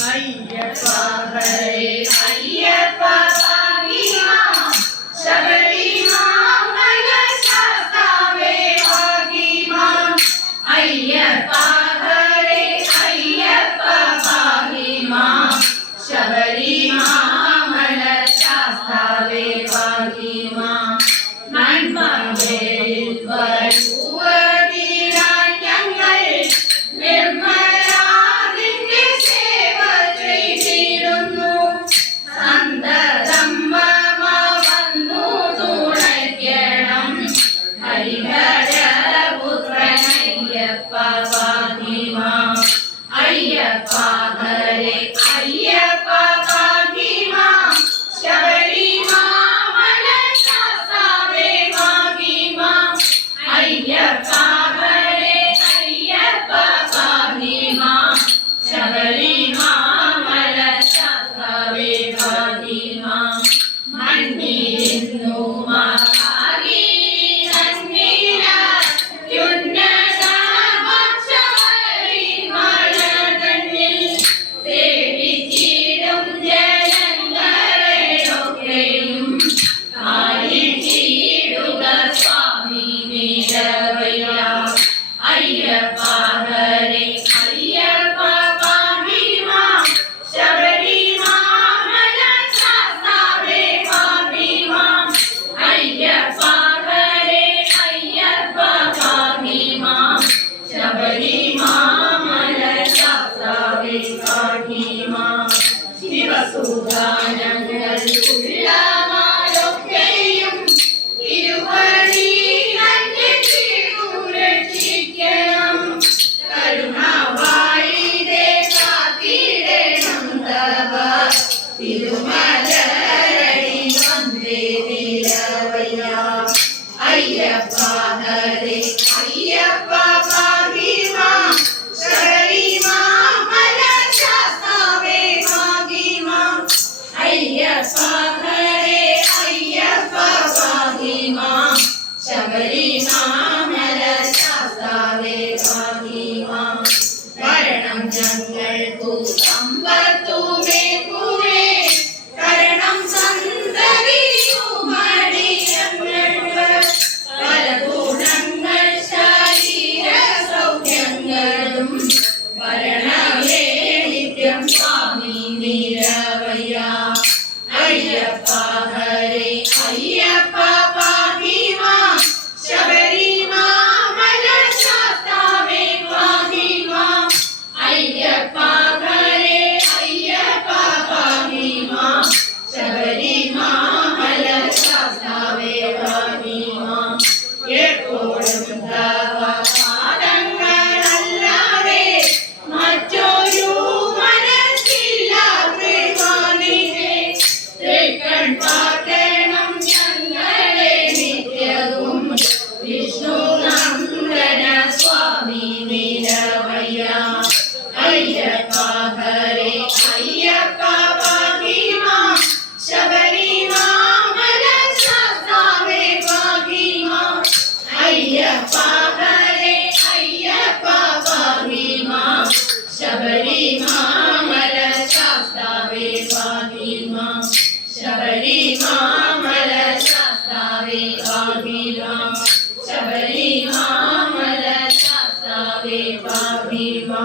अय्यप्पा हरे अय्यप्पा भागिमा शबरीमा मनसावे भागिमा अय्यप्पा हरे अय्यप्पा भागिमा शबरीमा मनसावे भागिमा नन्मगेल വരുവതിനായി നിർമ്മലാദിന്റെ സേവ ചെയ്തിടുന്നു സന്തതം മമ വന്നു തുണയ്ക്കണം ഹരിഹരപുത്രനയ്യപ്പ ഭാഗ്യമാ അയ്യപ്പ ഹരേ അയ്യപ്പ ഭാഗ്യമാ ശബരിമാ മനസാവേ ഭാഗ്യമാ അയ്യപ്പ ഹരേ അയ്യപ്പ ഭാഗ്യമാ ശബരിമാ മനസാവേ ഭാഗ്യമാ മണ്ണിരുന്നു മഹാഗീ നന്ദിര യുന്നത ഭക്ഷരിമലതന്നിൽ സേവിച്ചിടും ജനങ്ങളെയൊക്കെയും കാലിച്ചിടുക സ്വാമി നിരവയ അയ്യപ്പ ഹരേ അയ്യപ്പ ഭാഗ്യമാ ശബരിമാ മനസാവേ ഭാഗ്യമാ അയ്യപ്പ ഹരേ അയ്യപ്പ ഭാഗ്യമാ ശബരിമാ മനസാവേ ഭാഗ്യമാ ശിവസുധാനങ്ങൾക്കുള്ള മാലൊക്കെയും തിരുവടി തന്നെ രക്ഷിക്കണം കരുണാവായിതേ കാത്തിടണം തവ തിരുമലരടി വന്ദേ നിരവയ അയ്യപ്പ ഹരേ അയ്യപ്പ ഭാഗ്യമാ ശബരിമാ മനസാവേ ഭാഗ്യമാ അയ്യപ്പ ഹരേ അയ്യപ്പ ഭാഗ്യമാ ശബരിമാ മനസാവേ ഭാഗ്യമാ വരണം ഞങ്ങൾക്കു സമ്പത്തുമേ കൂടെ കരണം സന്തതിയുമടിയങ്ങൾക്ക് പല ഗുണങ്ങൾ ശരീര സൗഖ്യങ്ങളും വരണമേ നിത്യം സ്വാമി നിരവയ അയ്യപ്പ ഹരേ അയ്യപ്പ ഭാഗ്യമാ ശബരിമാ മനസാവേ ഭാഗ്യമാ അയ്യപ്പ ഹരേ അയ്യപ്പ ഭാഗ്യമാ ശബരിമാ മനസാവേ ഭാഗ്യമാ എപ്പോഴും തവ പാദങ്ങളല്ലാതെ മറ്റൊരു മനസ്സില്ല കൃപാനിധേ തൃക്കൺ പാർക്കണം ഞങ്ങളെ നിത്യവും വിഷ്ണു നന്ദന സ്വാമി നിരവയ അയ്യപ്പ ഹരേ അയ്യപ്പ ഭാഗ്യമാ ശബരിമാ മനസാവേ ഭാഗ്യമാ അയ്യപ്പ ഹരേ അയ്യപ്പ ഭാഗ്യമാ ശബരിമാ മനസാവേ ഭാഗ്യമാ ശബരിമാ മനസാവേ ഭാഗ്യമാ ശബരിമാ മനസാവേ ഭാഗ്യമാ